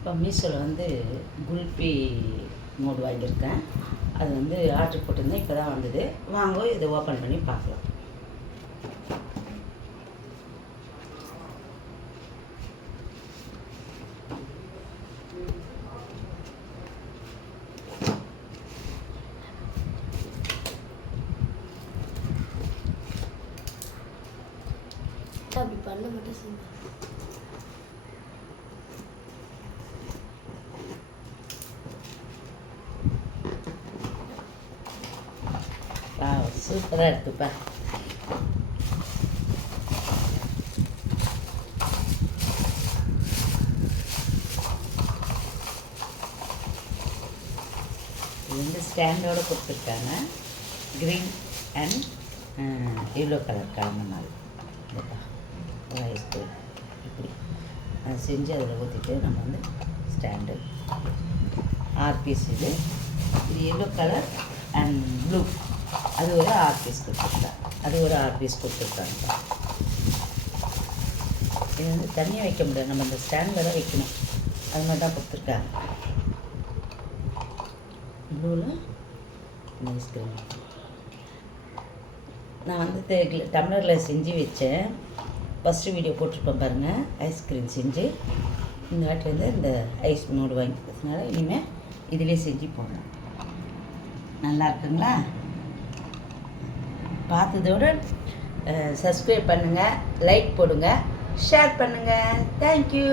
இப்போ மீஷோவில் வந்து குல்பி மோடு வாங்கியிருக்கேன். அது வந்து ஆர்டர் போட்டிருந்தேன், இப்போ தான் வந்தது. வாங்க இதை ஓப்பன் பண்ணி பார்க்கலாம். அப்படி பண்ண மட்டும் செய்யுங்க. சூப்பராக இருக்குப்பா. இது வந்து ஸ்டாண்டோடு கொடுத்துருக்காங்க. க்ரீன் அண்ட் எல்லோ கலர் கலந்த மாதிரி ஐஸ்கிரீம் இப்படி அதை செஞ்சு அதில் ஊற்றிட்டு நம்ம வந்து ஸ்டாண்டு 6 பீஸ். இது எல்லோ கலர் அண்ட் ப்ளூ அது ஒரு 6 பீஸ் கொடுத்துருக்காங்க. அது ஒரு 6 பீஸ் கொடுத்துருக்காங்க. இது வந்து தனியாக வைக்க முடியாது, நம்ம இந்த ஸ்டாண்டில் தான் வைக்கணும். அது மாதிரி தான் கொடுத்துருக்காங்க. ப்ளூவில் இந்த ஐஸ்கிரீம் நான் வந்து டம்ளரில் செஞ்சு வச்சேன். ஃபஸ்ட்டு வீடியோ போட்டிருப்பேன் பாருங்கள், ஐஸ்கிரீம் செஞ்சு. இந்த வாட்டி வந்து இந்த ஐஸ் மோடு வாங்கிக்கிறதுனால இனிமேல் இதிலே செஞ்சு போடணும். நல்லா இருக்குங்களா? பார்த்ததோடு சப்ஸ்கிரைப் பண்ணுங்கள், லைக் போடுங்க, ஷேர் பண்ணுங்கள். தேங்க்யூ.